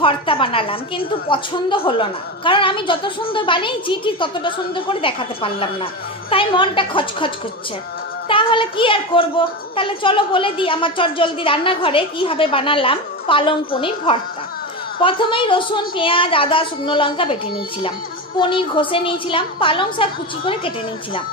ভর্তা বানালাম, কিন্তু পছন্দ হলো না, কারণ আমি যত সুন্দর বানিয়েছি ঠিক ততটা সুন্দর করে দেখাতে পারলাম না, তাই মনটা খচখচ করছে। তাহলে কি আর করব, তাহলে চলো বলে দিই আমার চটজলদি রান্নাঘরে কীভাবে বানালাম পালং পনির ভর্তা। প্রথমেই রসুন, পেঁয়াজ, আদা, শুকনো লঙ্কা বেটে নিয়েছিলাম, পনির ঘষে নিয়েছিলাম, পালং শাক কুচি করে কেটে নিয়েছিলাম।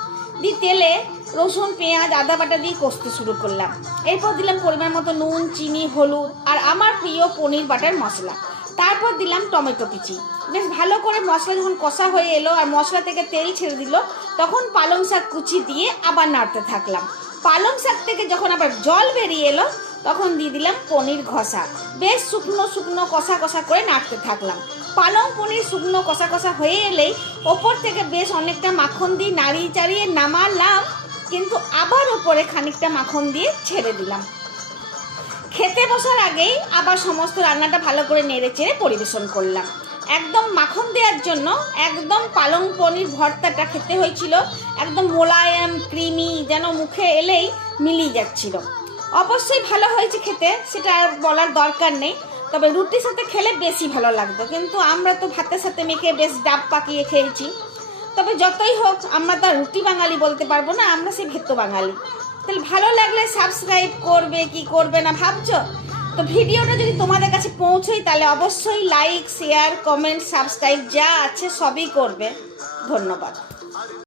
দিয়ে তেলে রসুন, পেঁয়াজ, আদা বাটা দিয়ে কষতে শুরু করলাম। এরপর দিলাম পরিমাণ মতো নুন, চিনি, হলুদ আর আমার প্রিয় পনির বাটার মশলা। তারপর দিলাম টমেটো কুচি। বেশ ভালো করে মশলা যখন কষা হয়ে এলো আর মশলা থেকে তেল ছেড়ে দিল, তখন পালং শাক কুচি দিয়ে আবার নাড়তে থাকলাম। পালং শাক থেকে যখন আবার জল বেরিয়ে এলো, তখন দিয়ে দিলাম পনির ঘষা। বেশ শুকনো শুকনো কষা কষা করে নাড়তে থাকলাম। পালং পনির শুকনো কষা কষা হয়ে এলেই ওপর থেকে বেশ অনেকটা মাখন দিয়ে নাড়িয়ে চাড়িয়ে নামালাম, কিন্তু আবার ওপরে খানিকটা মাখন দিয়ে ছেড়ে দিলাম। খেতে বসার আগেই আবার সমস্ত রান্নাটা ভালো করে নেড়ে চেড়ে পরিবেশন করলাম। একদম মাখন দেওয়ার জন্য একদম পালং পনির ভর্তাটা খেতে হয়েছিল একদম মোলায়েম ক্রিমি, যেন মুখে এলেই মিলিয়ে যাচ্ছিল। অবশ্যই ভালো হয়েছে খেতে, সেটা আর বলার দরকার নেই। তবে রুটির সাথে খেলে বেশি ভালো লাগতো, কিন্তু আমরা তো ভাতের সাথে মেখে বেশ ডাব পাকিয়ে খেয়েছি। তবে যতই হোক, আমরা তো রুটি বাঙালি বলতে পারবো না, আমরা সেই ভেতো বাঙালি। তাহলে ভালো লাগলে সাবস্ক্রাইব করবে কি করবে না ভাবছো? তো ভিডিওটা যদি তোমাদের কাছে পৌঁছোই, তাহলে অবশ্যই লাইক, শেয়ার, কমেন্ট, সাবস্ক্রাইব যা আছে সবই করবে। ধন্যবাদ।